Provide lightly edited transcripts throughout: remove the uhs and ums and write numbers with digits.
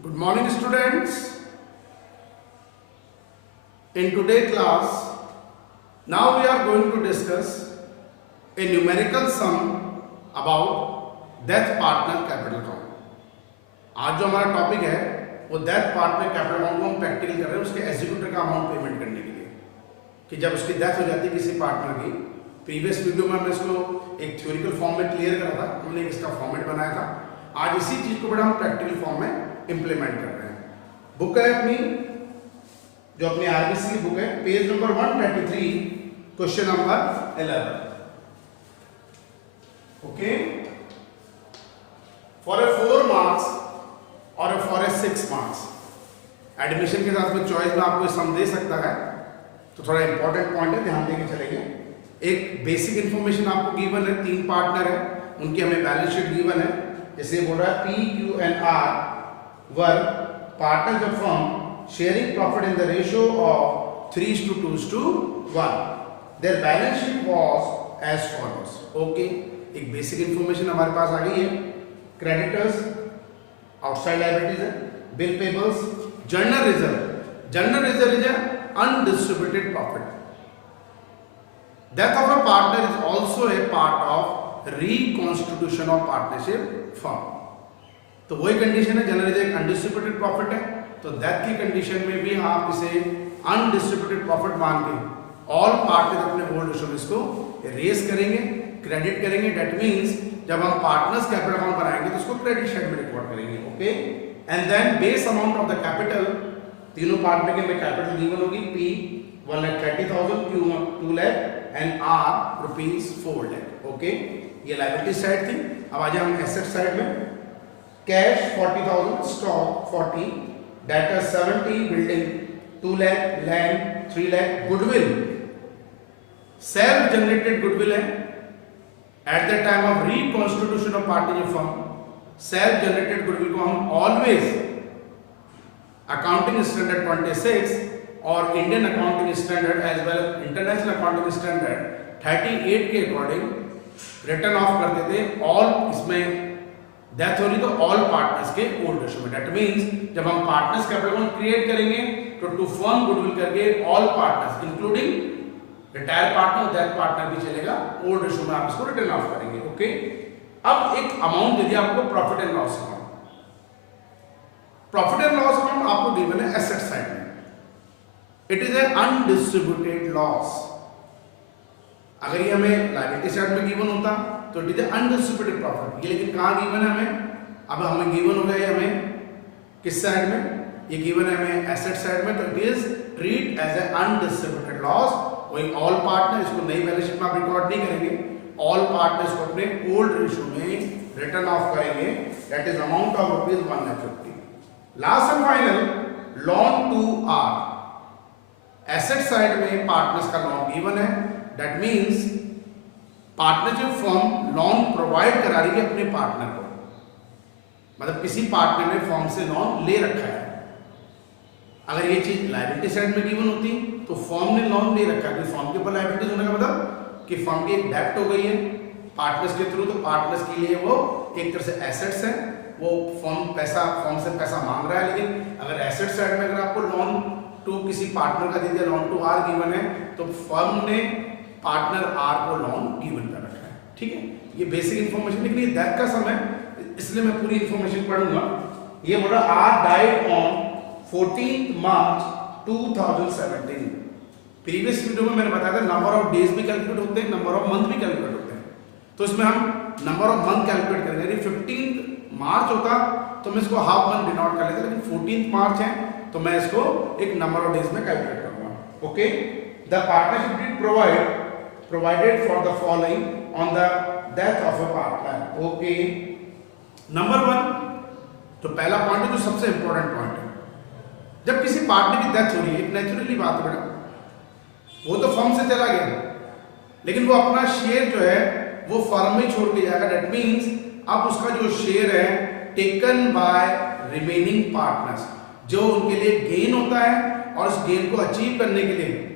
Good morning, students. In today's class, now we are going to discuss a numerical sum about death partner capital count. आज जो हमारा topic है वो death partner capital account को हम practical कर रहे हैं उसके एग्जीक्यूटर का अमाउंट पेमेंट करने के लिए कि जब उसकी डेथ हो जाती है किसी पार्टनर की। प्रीवियस वीडियो में हमने इसको एक थ्योरिकल फॉर्म में क्लियर करा था, हमने इसका फॉर्मेट बनाया था। आज इसी चीज को बड़ा हम प्रैक्टिकल फॉर्म में इंप्लीमेंट कर रहे हैं। बुक है अपनी जो अपनी आरबीसी की बुक है, page number 133, question number 11। Okay, for a 4 marks और फॉर ए 6 मार्क्स एडमिशन के साथ में चॉइस में आपको सम दे सकता है, तो थोड़ा इंपॉर्टेंट पॉइंट है, ध्यान देके चलेंगे। एक बेसिक इंफॉर्मेशन आपको गिवन है, 3 पार्टनर है, उनकी हमें बैलेंस शीट गिवन है। जैसे बोल रहा है P Q and R were partners of firm sharing profit in the ratio of 3:2:1। Their balance sheet was as follows. Okay, एक बेसिक इंफॉर्मेशन हमारे पास आ गई है। क्रेडिटर्स आउटसाइड लायबिलिटीज है, bill payables, general reserve. General reserve is undistributed profit. Death of a partner is also a part of reconstitution of partnership firm. तो वही condition है, जनरल रिजर्व अनडिस्ट्रीब्यूटेड प्रॉफिट है, तो डेथ की condition में भी आप इसे अनडिस्ट्रीब्यूटेड प्रॉफिट मान के ऑल पार्टनर्स अपने ओल्ड इश्यूज को रेज करेंगे, क्रेडिट करेंगे। दैट मींस जब हम पार्टनर्स कैपिटल अकाउंट बनाएंगे तो उसको क्रेडिट साइड में रिकॉर्ड करेंगे। Okay, and then base amount of the capital, तीनों पार्टनर के में कैपिटल गिवन होगी, P 1,30,000, Q 2 lakh and R ₹4 lakh. Okay, ये लायबिलिटी साइड थी। अब आ जाए हम एसेट साइड में। Cash 40,000, stock 40, debtor 70, building 2 lakh, land 3 lakh, goodwill self generated goodwill है। At the time of reconstitution of partnership firm self generated goodwill को हम ऑलवेज अकाउंटिंग स्टैंडर्ड 26 और Indian accounting standard as well international accounting standard 38 के according return of करते थे। All इसमें death हो रही तो ऑल पार्टनर्स के ओल्ड रेशियो में। दैट मींस जब हम पार्टनर्स कैपिटल अकाउंट क्रिएट करेंगे तो टू फर्म गुडविल करके all partners including retire partner death partner भी चलेगा, ओल्ड रेशियो में आप इसको रिटर्न ऑफ करेंगे। ओके, अब एक अमाउंट दे दिया आपको profit and loss account. Profit and loss account आपको गिवन है एसेट साइड में। It is a undistributed loss. अगर ये हमें लायबिलिटी साइड में गिवन होता तो इट इज अनडिस्ट्रीब्यूटेड प्रॉफिट। ये लेकिन कहां गिवन है हमें? अब हमें गिवन हो गया हमें किस साइड में? ये गिवन है हमें एसेट साइड में, तो it is treat as a undistributed loss. वही ऑल पार्टनर, इसको नई बैलेंस शीट में आप रिकॉर्ड नहीं करेंगे, ऑल पार्टनर्स को अपने ओल्ड रेशियो में रिटर्न ऑफ करेंगे। That is amount of ₹150। Last and final loan to R. Asset side में पार्टनर्स का लोन गिवन है। That means partnership firm loan provide करा रही है अपने पार्टनर को, मतलब किसी पार्टनर ने फर्म से लोन ले रखा है। अगर ये चीज लायबिलिटी साइड में गिवन होती तो फर्म ने लोन ले रखा है, तो फर्म के ऊपर लायबिलिटीज होने का मतलब कि फर्म की एक डेब्ट हो गई है पार्टनर्स के थ्रू, तो पार्टनर्स के लिए वो एक तरह से एसेट्स है। वो फर्म से पैसा मांग रहा है। लेकिन अगर एसेट साइड में अगर आपको लोन टू किसी पार्टनर का दे दिया, लोन टू आर गिवन है, तो फर्म ने पार्टनर आर को लोन गिवन कर रखा है। ठीक है, ये बेसिक इंफॉर्मेशन। लेकिन ये डेथ का समय, इसलिए मैं पूरी इंफॉर्मेशन पढ़ूंगा। ये बोला R died on 14 March 2017। Previous video में मैंने बताया था नंबर ऑफ डेज भी कैलकुलेट होते हैं, नंबर ऑफ मंथ भी कैलकुलेट होते हैं। तो इसमें हम नंबर ऑफ मंथ कैलकुलेट करेंगे। यदि 15 मार्च होता तो मैं इसको हाफ मंथ डिनोट कर लेता, लेकिन 14 मार्च है तो मैं इसको एक नंबर ऑफ डेज में कैलकुलेट करूंगा। Okay, the partnership did provided for the following on the death of a partner. Okay, number 1, तो पहला पॉइंट है जो सबसे इंपॉर्टेंट पॉइंट है। जब किसी पार्टनर की डेथ हो रही है, एक नेचुरली बात है बेटा, वो तो फर्म से चला गया, लेकिन वो अपना शेयर जो है वो फर्म में छोड़ के जाएगा। दैट मींस अब उसका जो शेयर है टेकन बाय रिमेनिंग पार्टनर्स, जो उनके लिए गेन होता है, और उस गेन को अचीव करने के लिए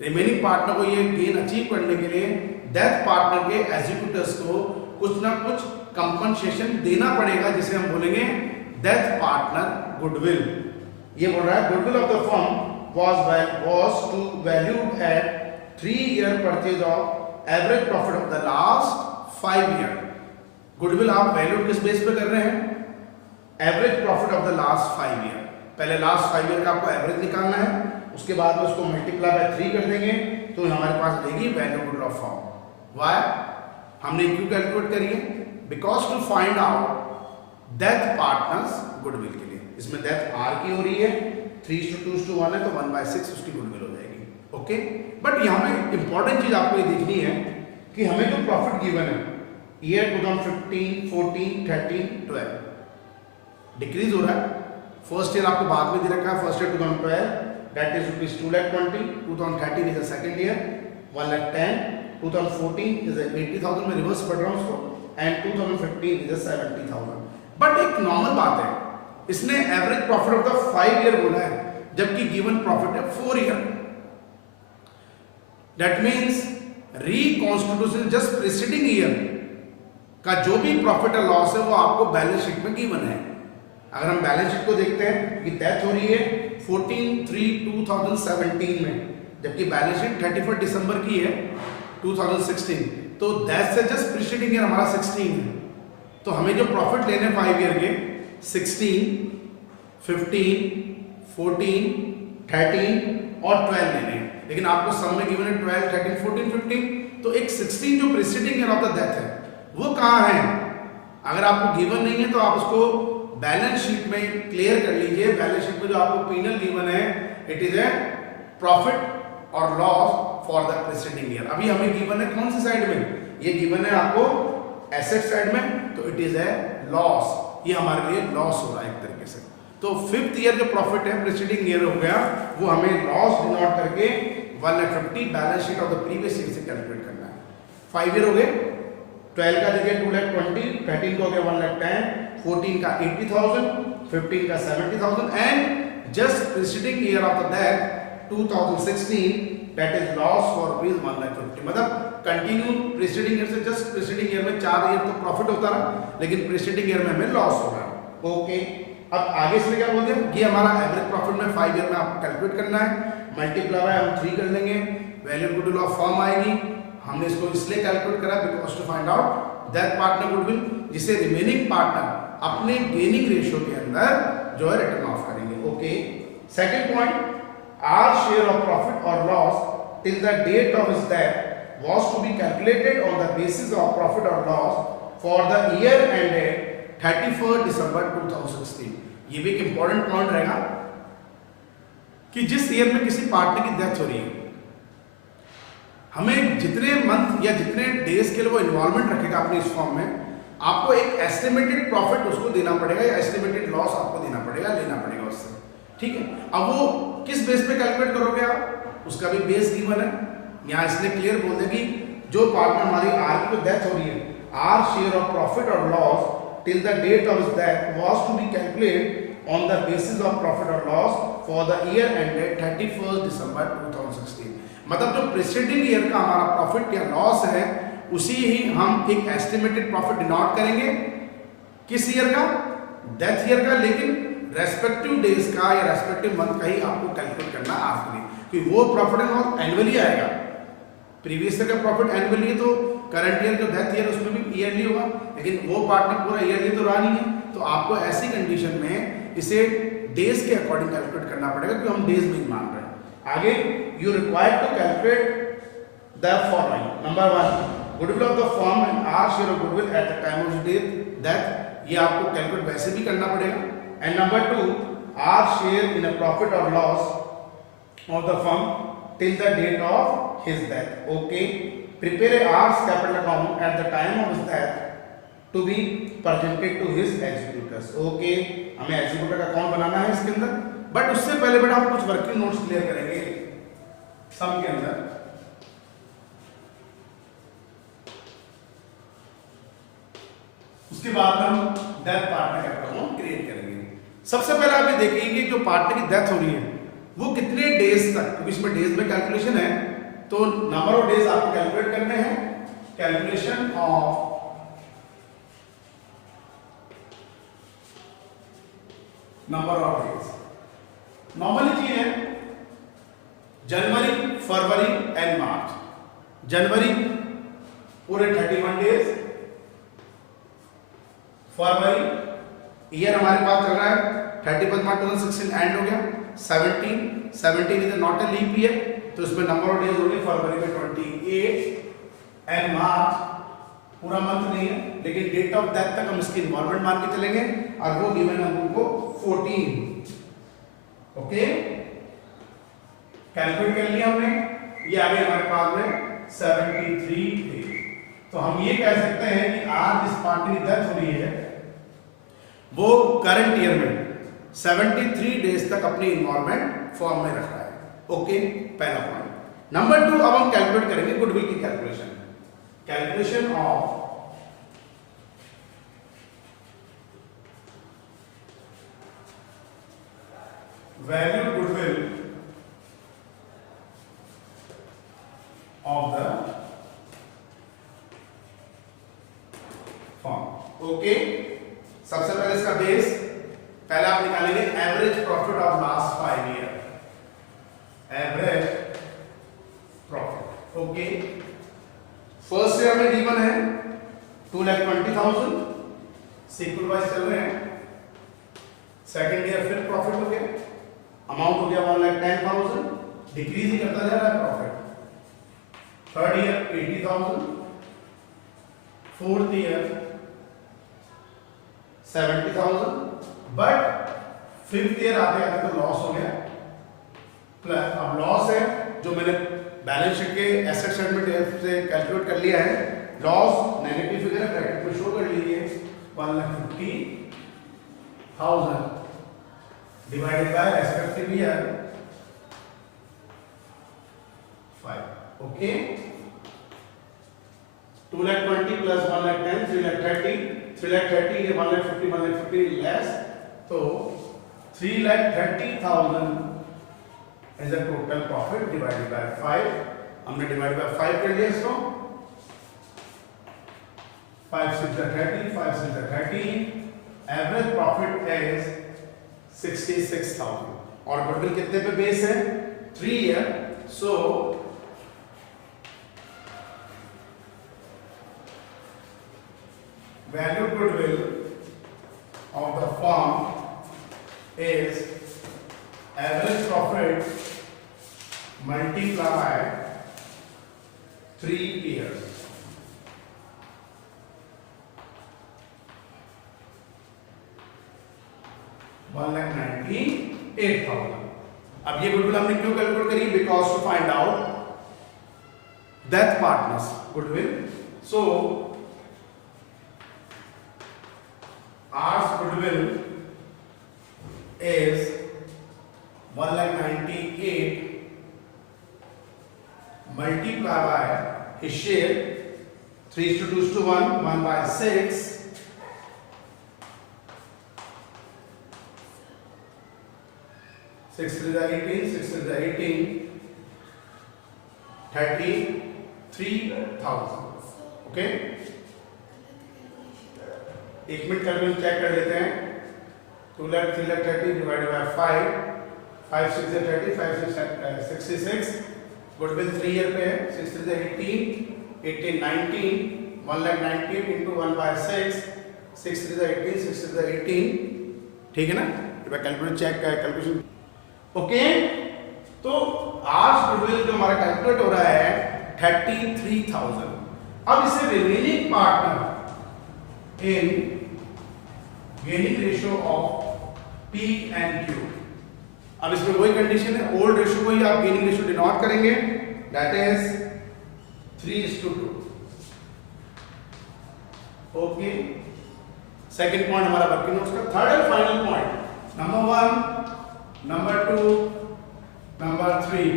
रिमेनिंग पार्टनर को ये गेन अचीव करने के लिए डेथ पार्टनर के एग्जीक्यूटर्स को कुछ ना कुछ कंपनसेशन देना पड़ेगा, जिसे हम बोलेंगे डेथ पार्टनर गुडविल। ये बोल रहा है goodwill of the firm was to valued at 3-year purchase of average profit of the last 5 year। Goodwill आप वैल्यूड किस बेस पे कर रहे हैं? Average profit of the last 5 year. पहले लास्ट 5 ईयर का आपको एवरेज निकालना है, उसके बाद में उसको मल्टीप्लाई बाय 3 कर देंगे तो हमारे पास रहेगी value goodwill of firm. Why हमने क्यों कैलकुलेट करी है? Because to find out death partners goodwill के लिए। इसमें डेथ आर की हो रही है, 3:2:1 है तो 1/6 उसकी गुडविल हो जाएगी। ओके, बट यहाँ पे इंपॉर्टेंट चीज आपको ये देखनी है कि हमें जो प्रॉफिट गिवन है ईयर 2015, 14, 13, 12 डिक्रीज हो रहा है। फर्स्ट ईयर आपको बाद में दे रखा है, first year 2012 that is rupees 2,20,000, 2013 is the second year 1,10,000, 2014 is 80,000 में रिवर्स पढ़ रहा हूँ उसको, एंड 2015 इज 70,000। बट एक नॉर्मल बात है, इसने average profit of the 5 year बोला है जबकि गिवन प्रॉफिट है 4 year. That means reconstitution just preceding year का जो भी प्रॉफिट और लॉस है वो आपको बैलेंस शीट में गिवन है। अगर हम बैलेंस शीट को देखते हैं कि डेथ हो रही है 14/3/2017 में, जबकि बैलेंस शीट 31 दिसंबर की है 2016, तो डेथ से जस्ट प्रीसीडिंग ईयर हमारा 16 है। तो हमें जो प्रॉफिट लेने 5 ईयर के 16, 15, 14, 13 और 12 लेने हैं, लेकिन आपको सब में गिवन है 12, 13, 14, 15। तो एक 16 जो preceding year of the death है वो कहाँ है? अगर आपको गिवन नहीं है तो आप उसको बैलेंस शीट में क्लियर कर लीजिए। बैलेंस शीट में जो आपको पीनल गिवन है इट इज ए प्रॉफिट और loss for the preceding year. अभी हमें गिवन है कौन सी साइड में? ये गिवन है आपको एसेट साइड में, तो इट इज ए लॉस। ये हमारे लिए लॉस हो रहा है एक तरीके से। तो 5th ईयर जो प्रॉफिट है प्रीसीडिंग ईयर हो गया, वो हमें लॉस डिनोट करके 150 balance sheet of the previous year से कैलकुलेट करना है। 5 ईयर हो गए, 12 का देखिए 2,20,000, 13 को हो गया 1,10,000, 14 का 80,000, 15 का 70,000 and just preceding year of the death 2016 that is loss for rupees 1,50,000। मतलब कंटिन्यू प्रीसीडिंग ईयर से जस्ट प्रीसीडिंग ईयर में 4 ईयर तो प्रॉफिट होता रहा, लेकिन प्रीसीडिंग ईयर में हमें लॉस हो रहा है। ओके, अब आगे इसमें क्या बोलते हैं? ये हमारा एवरेज प्रॉफिट में 5 ईयर में आपको कैलकुलेट करना है, मल्टीप्लाई बाय हम 3 कर लेंगे, वैल्यू गुडविल ऑफ फर्म आएगी। हमने इसको इसलिए कैलकुलेट करा because to find out death partner goodwill, जिसे रिमेनिंग पार्टनर अपने गेनिंग रेशियो के अंदर जो है रिटर्न ऑफ करेंगे। Okay, second point, R share of profit और loss till the date of his death was to be calculated on the basis of profit or loss for the year ended 31st December 2016। ये भी एक important point रहेगा कि जिस year में किसी partner की डेथ हो रही है, हमें जितने मंथ या जितने डेज के लिए वो इन्वॉल्वमेंट रखेगा अपने इस फॉर्म में, आपको एक एस्टिमेटेड प्रॉफिट उसको देना पड़ेगा या एस्टिमेटेड लॉस आपको देना पड़ेगा, लेना पड़ेगा उससे। ठीक है, अब वो किस बेस पे कैलकुलेट करोगे आप, उसका भी बेस गिवन है। यहाँ इसने क्लियर बोल दिया कि जो पार्टनर हमारी आर की डेथ हो रही है, आर शेयर ऑफ प्रॉफिट और loss till the date of his death was to be calculated on the basis of profit और loss for the year ended 31st December 2016। मतलब जो प्रीसीडिंग ईयर का हमारा प्रॉफिट या लॉस है उसी ही हम एक एस्टिमेटेड प्रॉफिट डिनोट करेंगे। किस ईयर का? डेथ ईयर का, लेकिन रेस्पेक्टिव डेज का या रेस्पेक्टिव मंथ का ही आपको कैलकुलेट करना है आपके लिए, कि वो प्रॉफिट एंड लॉस एनुअली आएगा। प्रीवियस ईयर का प्रॉफिट एनुअली है तो करंट ईयर जो डेथ ईयर उसमें भी ईयरली होगा, लेकिन वो पार्टनर पूरा ईयरली तो रहा नहीं है। तो आपको ऐसी कंडीशन में इसे डेज के अकॉर्डिंग कैलकुलेट करना पड़ेगा, क्योंकि हम डेज में ही मान रहे हैं। आगे you required to calculate the following. Number 1, goodwill of the firm and R share of goodwill at the time of death, ये आपको कैलकुलेट वैसे भी करना पड़ेगा। And number 2, R share in a profit और loss of the firm till the date of his death. Okay, prepare a R's capital account at the time of his death to be presented to his executors. Okay, हमें executor का account बनाना है इसके अंदर, but उससे पहले बेटा हम कुछ वर्किंग नोट्स क्लियर करेंगे सम के अंदर। उसके बाद हम डेथ पार्टनर का अकाउंट क्रिएट करेंगे। सबसे पहले आप ये देखिए जो पार्टनर की डेथ हो रही है वो कितने डेज तक, क्योंकि इसमें डेज में कैलकुलेशन है, तो नंबर ऑफ डेज आपको कैलकुलेट करने हैं। Calculation of number of days. Normally चीज है जनवरी, फरवरी एंड मार्च। जनवरी पूरे 31 डेज, फरवरी ईयर हमारे पास चल रहा है 31 मार्च 2016 एंड हो गया। 17 is not a leap year, तो इसमें नंबर ऑफ डेज होंगे फरवरी में 28 एंड मार्च पूरा मंथ नहीं है, लेकिन डेट ऑफ डेथ तक हम इसकी इन्वॉल्वमेंट मान के चलेंगे और वो गिवन है हमको 14। ओके, कैलकुलेट कर लिया हमने, ये आ गया हमारे पास में 73 डेज। तो हम ये कह सकते हैं कि आज जिस पार्टी की डेथ हो रही है वो करंट ईयर में 73 डेज तक अपनी इन्वॉल्वमेंट फॉर्म में रख रहा है। ओके, पहला पॉइंट। नंबर 2, अब हम कैलकुलेट करेंगे गुडविल की calculation. Calculation of value goodwill of the form. Okay, सबसे पहले इसका बेस पहले आप निकालेंगे average profit of last 5 year, average profit. Okay, first year में गिवन है 2,20,000, सीक्वल वाइज चल रहे हैं। सेकंड ईयर फिर प्रॉफिट हो गया, अमाउंट हो गया 1,10,000, डिक्रीज ही करता जा रहा है profit. Third year 80,000, fourth year 70,000, but fifth year आते आते तो लॉस हो गया। प्लस अब लॉस है जो मैंने बैलेंस शीट के एसेट साइड में से कैलकुलेट कर लिया है, लॉस नेगेटिव फिगर ब्रैकेट में शो कर लीजिए 1,50,000 divided by respective year 5। Okay, 2,20,000 plus 1,10,000 3,30,000, 3,30,000 ये 1,50,000 लेस, तो 3,30,000 as a total profit divided by 5। हमने डिवाइड बाय 5 कर लिया इसको, 5 6 30, 5 6 30, एवरेज प्रॉफिट इज 66,000। और गुडविल कितने पे बेस है? 3 year. So value goodwill of the firm is average profit multiplied by 3 years. $1,98,000। अब ये गुडविल हमने क्यों कैलकुलेट करी? Because to find out death partners goodwill. So Ours goodwill is 1,98,000 multiplied by his share 3:2:1, 1/6, 6 3 18, 6 3 18, 33,000। Okay, एक minute calculation check कर लेते हैं। 2,30,000 divided by 5, 5 6 30, 5 6 66, goodwill 3 year पे है, 6 3 18, 18 19, 1,98,000 इंटू 1/6, 6 3 18, 6 3 18, ठीक है ना? Calculation check calculation. ओके, तो आज गुडविल जो हमारा कैलकुलेट हो रहा है 33,000। अब इसे remaining partner in gaining ratio of P and Q। अब इसमें वही कंडीशन है, ओल्ड रेशियो को ही आप गेनिंग रेशियो डिनोट करेंगे, that is 3:2। Okay, second point हमारा वर्किंग नोट्स का। Third and final point, number 1, number 2, number 3।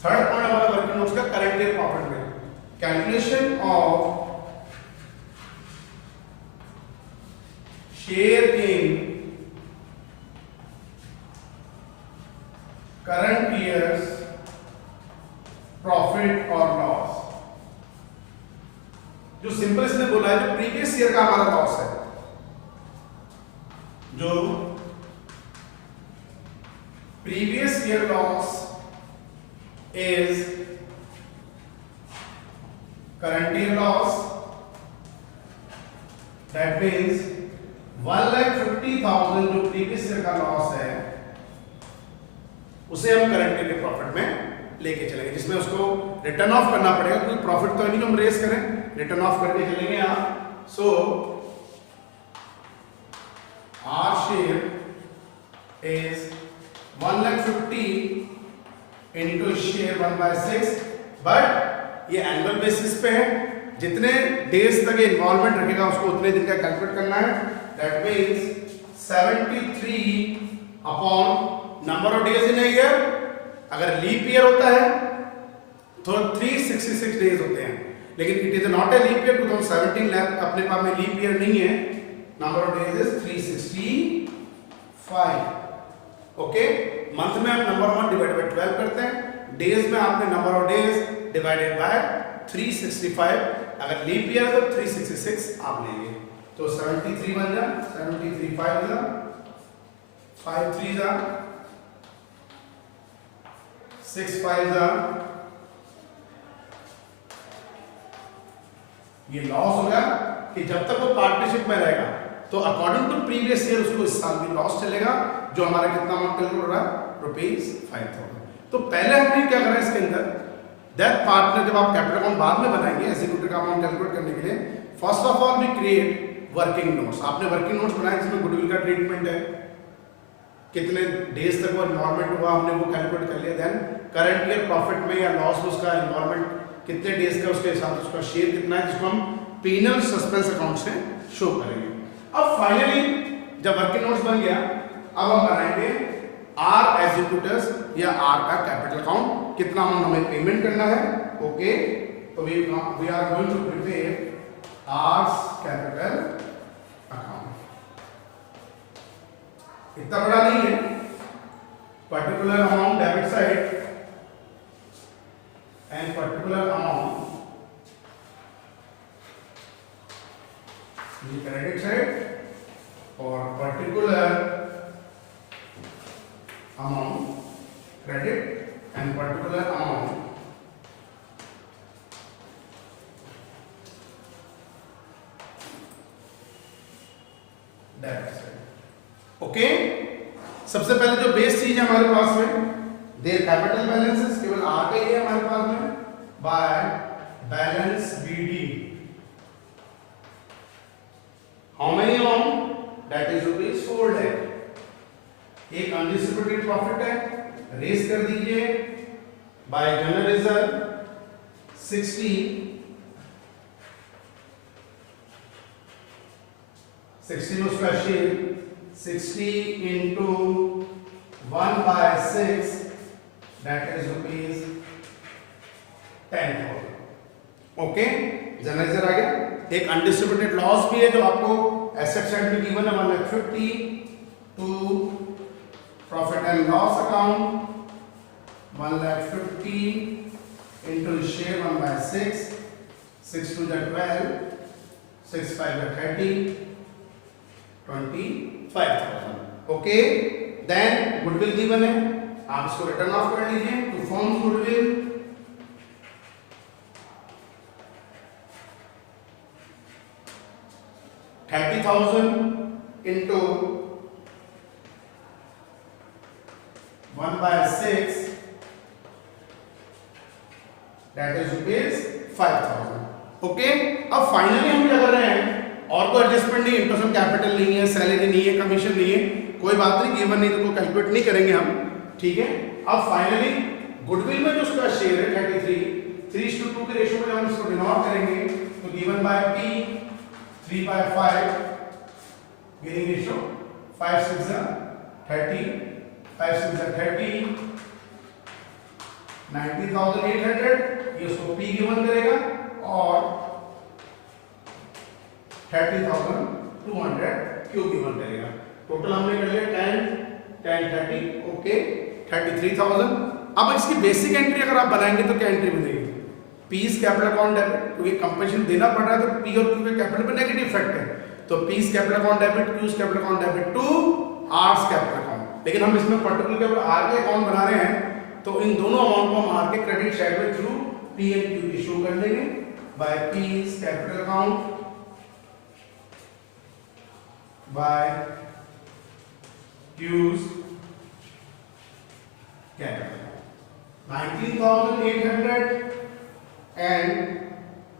Third point हमारा वर्किंग नोट्स का करंट ईयर प्रॉफिट में calculation of share in current year's profit or loss। जो simple इसने बोला है जो प्रीवियस ईयर का हमारा लॉस है, जो previous year loss is current year loss, that means 1,50,000 जो प्रीवियस ईयर का लॉस है उसे हम करंट ईयर के प्रॉफिट में लेके चलेंगे, जिसमें उसको रिटर्न ऑफ करना पड़ेगा क्योंकि प्रॉफिट तो नहीं हम रेस करें, रिटर्न ऑफ करके चलेंगे आप। So our share is 1,50,000 into share 1/6, but ये एनुअल बेसिस पे है, जितने डेज तक इन्वॉल्वमेंट रखेगा उसको उतने दिन का कैलकुलेट करना है। That means 73 upon number of days in a year. अगर लीप ईयर होता है तो 366 डेज होते हैं, लेकिन it is not a leap year, 2017 अपने पास में लीप ईयर नहीं है। Number of days is 365। Okay, month में आप नंबर ऑफ डिवाइडेड बाय 12 करते हैं, डेज में आपने number of days divided by 365। अगर लीप ईयर है तो 366 आप लेंगे, तो 73 बन जा, 73 5 जा, 5 3 जा, 6 5 जा, ये लॉस होगा कि जब तक वो पार्टनरशिप में रहेगा तो अकॉर्डिंग टू प्रीवियस ईयर उसको इस साल भी लॉस चलेगा, जो हमारा कितना अमाउंट कैलकुलेट हो रहा है, ₹5,000। तो पहले हमने क्या करा इसके अंदर, दैट पार्टनर, जब आप कैपिटल अकाउंट बाद में बनाएंगे एग्जीक्यूटिव का अमाउंट कैलकुलेट करने के लिए, first of all we create working notes. आपने वर्किंग नोट्स बनाए जिसमें गुडविल का ट्रीटमेंट है, कितने डेज तक वो इन्वॉल्वमेंट हुआ हमने वो कैलकुलेट कर लिया। देन करंट ईयर प्रॉफिट में या लॉस में उसका इन्वॉल्वमेंट कितने डेज का, उसके हिसाब से उसका शेयर कितना है, जिसको हम पीनल सस्पेंस अकाउंट से शो करेंगे। अब फाइनली जब वर्किंग नोट्स बन गया, अब हम बनाएंगे आर एग्जीक्यूटिव्स या आर का कैपिटल अकाउंट, कितना अमाउंट हमें पेमेंट करना है। ओके, तो we are going to prepare R's capital account. इतना बड़ा नहीं है, particular amount debit side and particular amount credit side और particular amount credit and particular amount debit side. Okay, सबसे पहले जो बेस चीज है हमारे पास में, देयर कैपिटल बैलेंसेस केवल आर का ही है हमारे पास में, bye balance BD. How many amount, that is ₹4 lakh। एक अनडिस्ट्रीब्यूटेड प्रॉफिट है, रेस कर दीजिए बाय जनरल रिजर्व 60 उसका share 60 into 1/6, that is ₹10,000। Okay, general reserve आ गया। एक अनडिस्ट्रीब्यूटेड लॉस भी है जो आपको एसेट साइड में गिवन है, 1,50,000 to profit and loss account, 1,50,000 into share 1/6, 6 2 12, 6 5 30, 25,000। Okay, then goodwill given है, आप इसको रिटर्न ऑफ कर लीजिए। To form goodwill, $30,000 into 1/6, that is ₹5,000। Okay, अब फाइनली हम क्या कर रहे हैं, और कोई एडजस्टमेंट नहीं, इंटरेस्ट ऑन कैपिटल नहीं है, सैलरी नहीं है, कमीशन नहीं है, कोई बात नहीं, गिवन नहीं तो कैलकुलेट नहीं करेंगे हम, ठीक है। अब फाइनली गुडविल में जो उसका शेयर है 33, 3:2 के रेशियो में जब हम इसको डिनोट करेंगे तो given by P 3/5 giving ratio 5 6 30, 5 6 30, 90,800, ये उसको P गिवन करेगा और 30,200 Q गिवन करेगा। टोटल हमने कर लिया 10 10 30, ओके, 33,000। अब इसकी बेसिक एंट्री अगर आप बनाएंगे तो क्या एंट्री बनेगी, पीस कैपिटल अकाउंट डेबिट, क्योंकि कंपनसेशन देना पड़ रहा है तो पी और क्यू के कैपिटल पे नेगेटिव इफेक्ट है, तो P's capital account debit, Q's capital account debit to R's capital account. लेकिन हम इसमें पर्टिकुलर केवल आर के अकाउंट बना रहे हैं, तो इन दोनों अमाउंट को हम आर के क्रेडिट साइड में through P and Q issue कर देंगे by P's capital account by Q's capital 19,800 and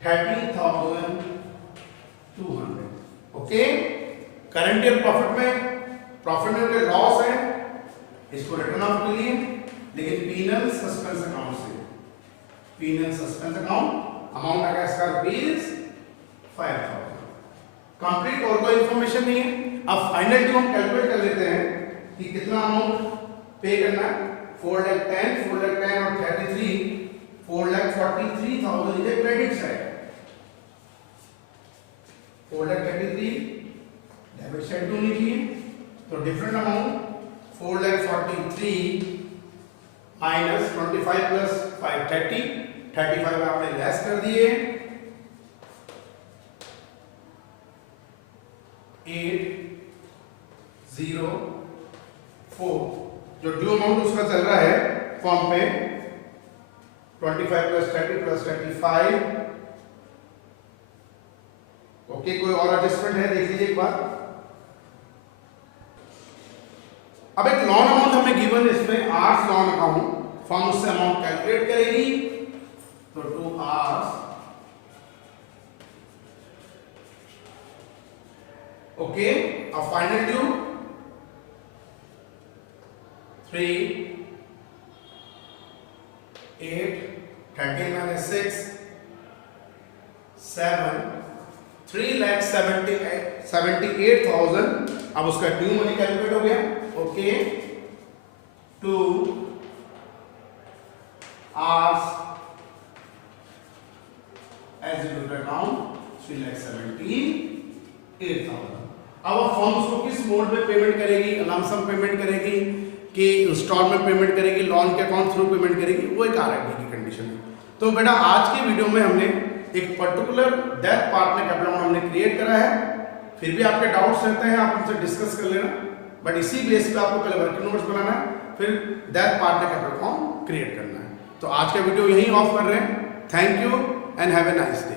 13,200. Okay, current year profit में लॉस है, इसको रिटर्न ऑफ के लिए, लेकिन पीनल सस्पेंस अकाउंट से पीनल सस्पेंस अकाउंट अमाउंट आ गया इसका ₹5,000 कंप्लीट। और कोई इंफॉर्मेशन नहीं है। अब फाइनल ड्यू हम कैलकुलेट कर लेते हैं कि कितना अमाउंट पे करना है। 4,10,000 और 33 4,43,000 is credit side, 4,33 debit side टू लीजिए, तो डिफरेंट अमाउंट 4,43 माइनस 25 प्लस 530, 35 आपने लेस कर दिए, 804 जो ड्यू अमाउंट उसका चल रहा है फॉर्म पे 25 प्लस 30 प्लस 35। ओके, कोई और एडजस्टमेंट है देख लीजिए एक बार। अब एक लॉन अमाउंट हमें गिवन है, इसमें आर्स लॉन अकाउंट फॉर्म उससे अमाउंट कैलकुलेट करेगी, तो 2 आर्स। ओके, अब फाइनल ड्यू 3 8 13 minus 6 7 3,78,000। अब उसका ड्यू मनी कैलकुलेट हो गया। Okay, 2 hours executive account 3,78,000। अब फर्म उसको किस मोड में पेमेंट करेगी, लमसम पेमेंट करेगी कि इंस्टॉलमेंट पेमेंट करेगी, लोन के अकाउंट थ्रू पेमेंट करेगी, वो एक आरएडी की कंडीशन है। तो बेटा आज की वीडियो में हमने एक पर्टिकुलर डेथ पार्ट में कैपिटल अमाउंट हमने क्रिएट करा है। फिर भी आपके डाउट्स रहते हैं, आप उनसे डिस्कस कर लेना, बट इसी बेस पे आपको पहले वर्किंग नोट्स बनाना है, फिर डेथ पार्ट में कैपिटल अमाउंट क्रिएट करना है। तो आज का वीडियो यहीं ऑफ कर रहे हैं। Thank you and have a nice day.